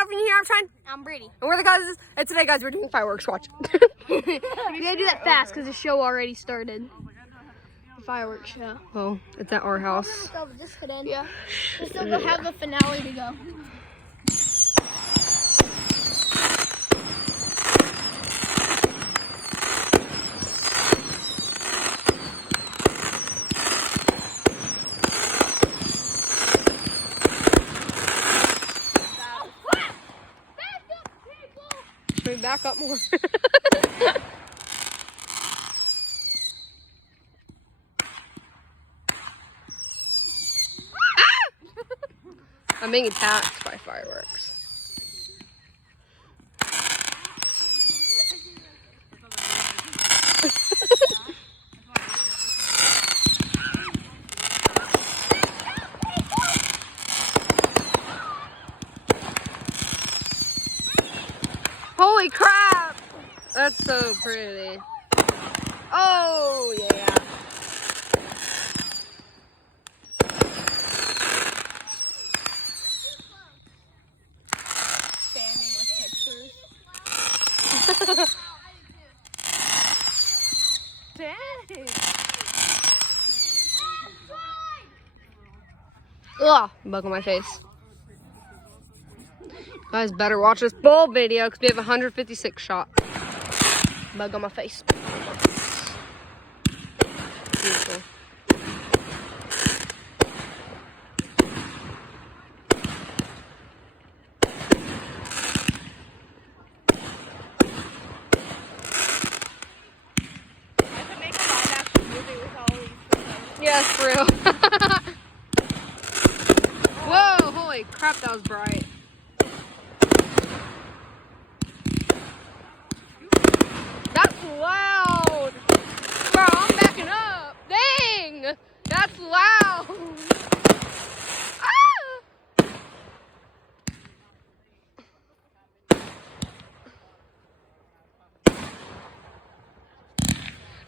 Over here, I'm Shine. I'm Brady. And we're the guys. And today, guys, we're doing fireworks. Watch. We gotta do that fast because the show already started. The fireworks show. Well, it's at our house. Yeah. We still have the finale to go. Should we back up more? I'm being attacked by fireworks. Holy crap! That's so pretty. Oh, yeah. Dang. Ugh, bug on my face. Guys, better watch this full video because we have 156 shot. Bug on my face. Beautiful. Yes, for real. Whoa, holy crap, that was bright. That's loud. Bro, I'm backing up. Dang, that's loud. Ah!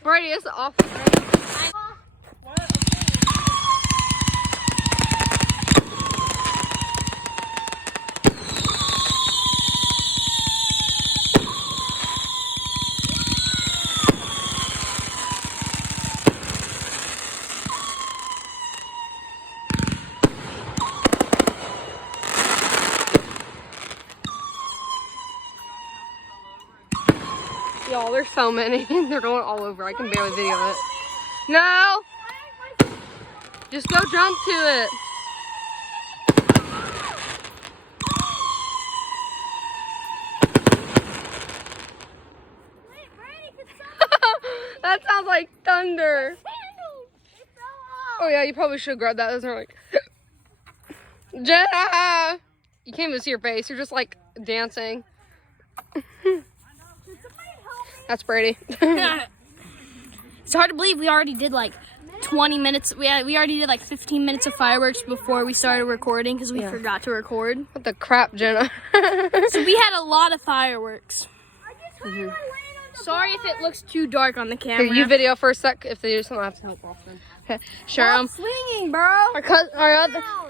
Brady, it's awful. Y'all, there's so many. They're going all over. I can barely video it. No! Just go jump to it. That sounds like thunder. Oh yeah, you probably should grab that. Those are like... Jenna! You can't even see your face. You're just like dancing. That's Brady. It's hard to believe we already did like 20 minutes. We already did like 15 minutes of fireworks before we started recording because we forgot to record. What the crap, Jenna? So we had a lot of fireworks. Sorry if it looks too dark on the camera. Here, you video for a sec. If they do something, I have to help off then. Sure. Swinging, bro.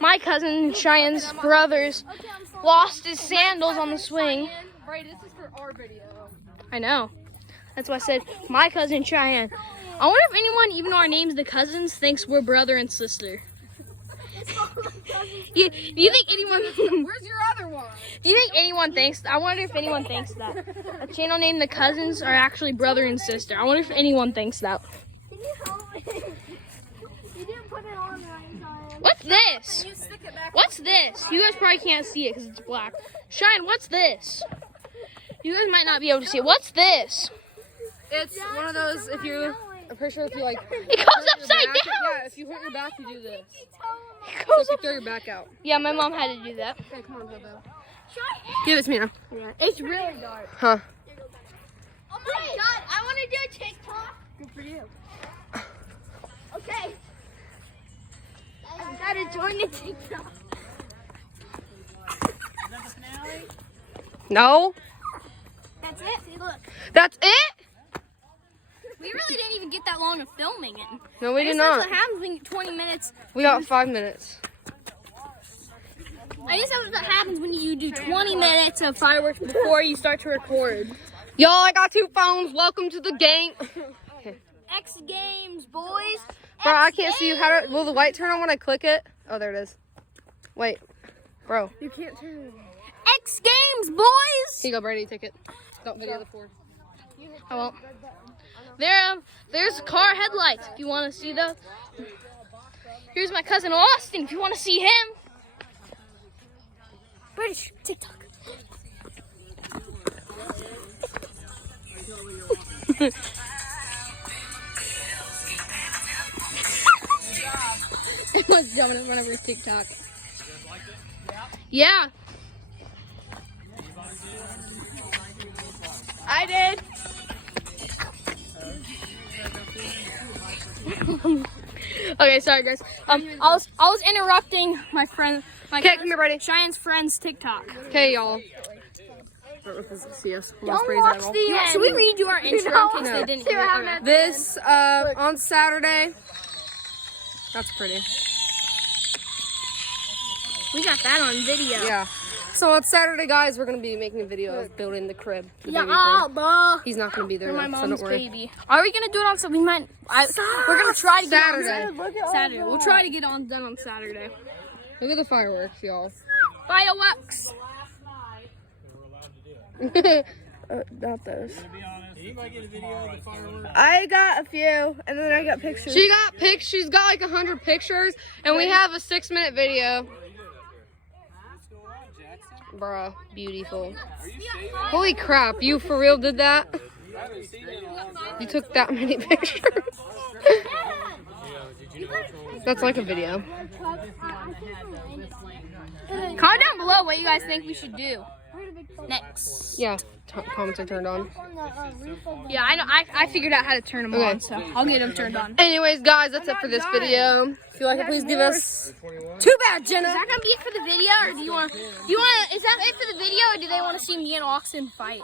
My cousin Cheyenne's brothers lost his sandals on the swing. Brady, this is for our video. I know. That's why I said my cousin Cheyenne. I wonder if anyone, even though our name's the cousins, thinks we're brother and sister. Do you think anyone? Where's your other one? Do you think anyone thinks? I wonder if anyone thinks that a channel named the cousins are actually brother and sister. I wonder if anyone thinks that. Can you help me? You didn't put it on right time. What's this? What's this? You guys probably can't see it because it's black. Shine, what's this? You guys might not be able to see it. What's this? It's one of those, if you, I'm pretty sure if you like... It goes upside down! Yeah, if you hurt your back, you do this. It So goes if you throw your back out. Yeah, my mom had to do that. Okay, come on, Bobo. Give it to me now. It's really dark. Huh. Oh my god, I want to do a TikTok. Good for you. Okay. I gotta join the TikTok. Is that the finale? No. That's it. See, look. That's it? We really didn't even get that long of filming it. No, we did That's not. what happens when 20 minutes. We got 5 minutes. I guess that's what happens when you do 20 minutes of fireworks before you start to record. Y'all, I got 2 phones. Welcome to the game. X Games, boys. Bro, I can't see you. How do, will the light turn on when I click it? Oh, there it is. Wait, bro. You can't turn it. X Games, boys. Here you go, Brady. Take it. Don't video the Ford. I won't. There's car headlights if you want to see those. Here's my cousin Austin if you want to see him. British TikTok. It was jumping in front of her TikTok. Yeah. I did. Okay, sorry guys. I was interrupting my friend. Okay, come here, Brady. Cheyenne's friend's TikTok. Okay, y'all. See us. Should we read you our intro in case they didn't hear it? Okay. This on Saturday. That's pretty. We got that on video. Yeah. So on Saturday, guys, we're gonna be making a video of building the crib. The baby Yeah, crib. He's not gonna be there, for my though, so mom's don't worry. baby. Are we gonna do it on Saturday? We might. We're gonna try to get Saturday. on Saturday. We'll try to get done on Saturday. Look at the fireworks, y'all. Fireworks. Not those. I got a few, and then I got pictures. She's got like 100 pictures, and we have a 6-minute video. Bruh, beautiful. Holy crap, you for real did that? You took that many pictures? That's like a video. Comment down below what you guys think we should do next. Yeah, comments are turned on. Yeah, I know. I figured out how to turn them Okay. on, so I'll get them turned on. Anyways, guys, that's it for this video. If you like it, please give us. Too bad, Is Jenna. that gonna be it for the video, or do you want? Is that it for the video, or do they want to see me and Austin fight?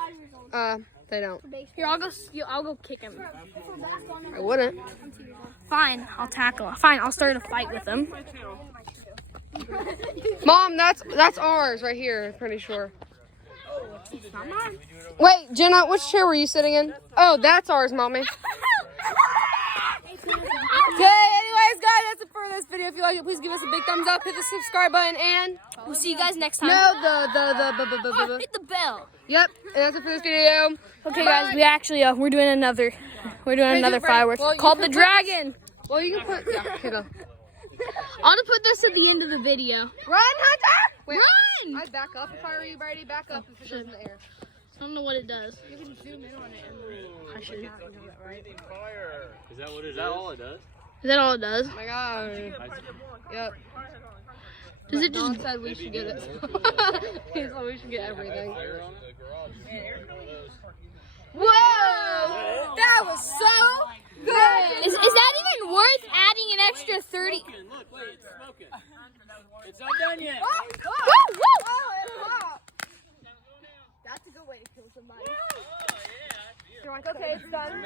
They don't. Here, I'll go kick him. I wouldn't. Fine, I'll tackle. Fine, I'll start a fight with him. Mom, that's ours right here. Pretty sure. Wait, Jenna, which chair were you sitting in? Oh, that's ours, Mommy. Okay, anyways, guys, that's it for this video. If you like it, please give us a big thumbs up, hit the subscribe button, and We'll see you guys next time. no, Hit the bell. Yep, and that's it for this video. Okay, guys, we actually we're doing another fireworks Well, you called can the put- Dragon. Well, you can put. Yeah, here you go. I'm gonna put this at the end of the video. Run, Hunter! Wait, Run! I'd back up if I were you, Brady. Back up if it goes in the air. I don't know what it does. Is that all it does? Is that all it does? Oh my God. Yep. Does it Don just? said we should get it. He said we should get everything. Whoa! That was so good! Is that even worth adding an extra 30? Look, wait, it's smoking. It's not done yet. Woo, woo! That's a good way to kill somebody. Oh, yeah. Okay, it's done.